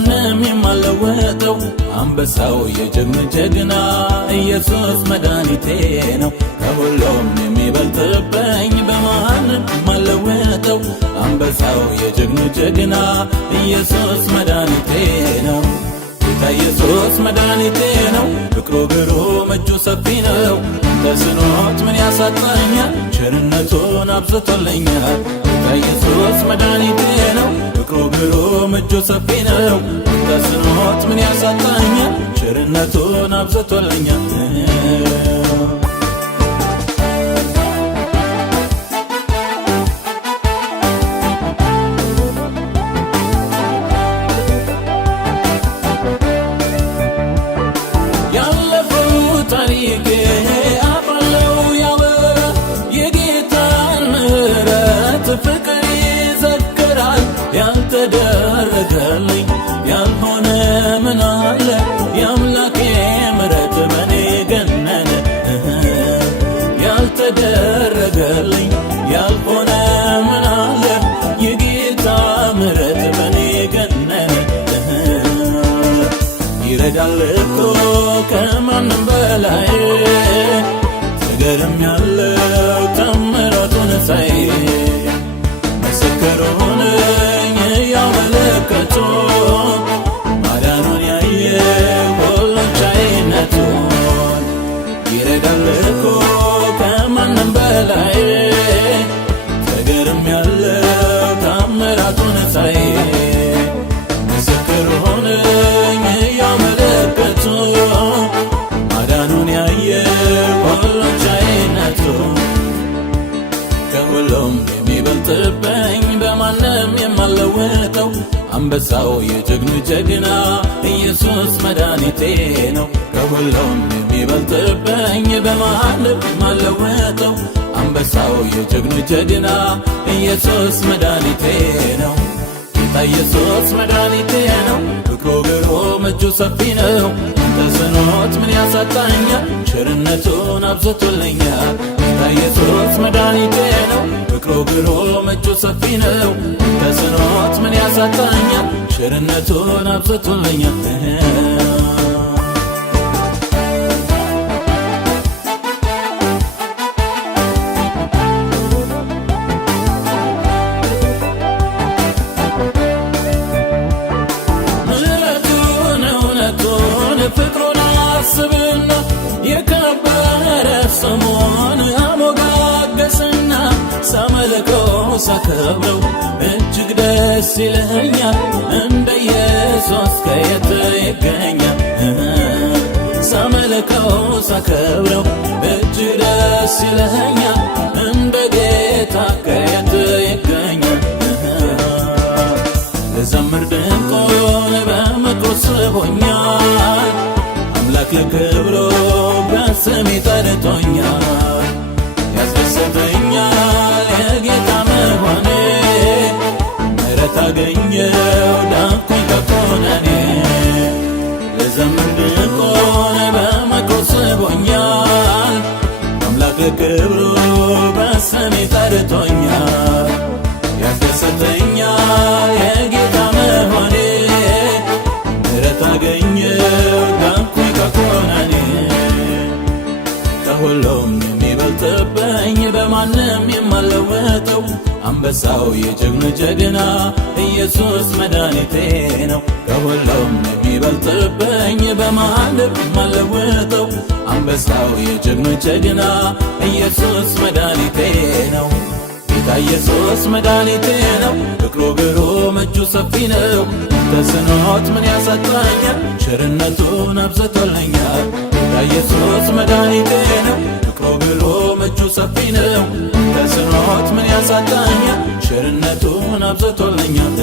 በማንም የማልለወጠው አንበሳው የጀግኖች ጀግና ኢየሱስ መድኃኒቴ ነው። ከሁሉም የሚበልጥብኝ በማንም የማልለወጠው አንበሳው የጀግኖች ጀግና ኢየሱስ መድኃኒቴ ነው። ጌታ ኢየሱስ መድኃኒቴ ነው። ፍቅሩ ግሩም እጁ ሰፊ ነው። ተስኖት ምን ያሳጣኛል? ቸርነቱን አብዝቶልኛል። ጌታ ኢየሱስ መድኃኒቴ ነው። ፍቅሩ ግሩም እጁ ሰፊ ነው። ተስኖት ምን ያሳጣኛል? ቸርነቱን አብዝቶልኛል። ፍቅር ይዘክራል ያልተደረገልኝ ያልሆነ ምን አለ? የአምላኬ ምሕረት በኔ ገነነ። ያልተደረገልኝ ያልሆነ ምን አለ? የጌታ ምሕረት በኔ ገነነ። ይረዳል እኮ ከማንም በላይ ተገርሜያለሁ ተአምራቱን ሳይ ምስክሩን ያመለከቱ ማዳኑን ያየ ሁሉን ቻይነቱን ይረዳል እኮ ከማንም በላይ ተገርሜያለሁ ተአምራቱን ሳይ ምስክሩን ያመለከቱ ማዳኑን ያየ ሁሉን ቻይነቱን ከሁሉም የሚበልጥብኝ በማንም የማልለወጠው አንበሳው የጀግኖች ጀግና ኢየሱስ መድኃኒቴ ነው። ከሁሉም የሚበልጥብኝ በማንም የማልለወጠው አንበሳው የጀግኖች ጀግና ኢየሱስ መድኃኒቴ ነው። ጌታ ኢየሱስ መድኃኒቴ ነው። ፍቅሩ ግሩም እጁ ሰፊ ነው። ተስኖት ምን ያሳጣኛል? ቸርነቱን አብዝቶልኛል። ጌታ ኢየሱስ መድኃኒቴ ነው። ፍቅሩ ግሩም እጁ ሰፊ ነው። ተስኖት ምን ያሳጣኛል? ቸርነቱን አብዝቶልኛል። ፍቅሩን አስብና የከበረ ስሙን አሞጋገስና ሳመልከው ሳከብረው እጅግ ደስ ይለኛል። እንደ ኢየሱስ ከየት ይገኛል? ሳመልከው ሳከብረው እጅግ ደስ ይለኛል። እንደ ጌታ ከየት ይገኛል? ልዘምር ድንቁን በምክሩ ስቦኛል። አምላክ ለክብሩ በስሜ ጠርቶኛል። ያስደስተኛል የጌታ መሆኔ ምሕረት አገኘው ዳንኩኝ ከኮነኔ። ልዘምር ድንቁን በምክሩ ስቦኛል። አምላክ ለክብሩ በስሜ ጠርቶኛል። ያስደስተኛል የጌታ መሆኔ ምሕረት አገኘው ዳንኩኝ ከኮነኔ። ከሁሉም የሚበልጥብኝ በማንም የማልለወጠው አንበሳው የጀግኖች ጀግና ኢየሱስ መድኃኒቴ ነው። ከሁሉም የሚበልጥብኝ በማንም የማልለወጠው አንበሳው የጀግኖች ጀግና ኢየሱስ መድኃኒቴ ነው። ጌታ ኢየሱስ መድኃኒቴ ነው። ፍቅሩ ግሩም እጁ ሰፊ ነው። ተስኖት ምን ያሳጣኛል? ቸርነቱን አብዝቶልኛል። ጌታ ኢየሱስ መድኃኒቴ ነው። ፍቅሩ ግሩም እጁ ሰፊ ነው። ተስኖት ምን ያሳጣኛል? ቸርነቱን አብዝቶልኛል።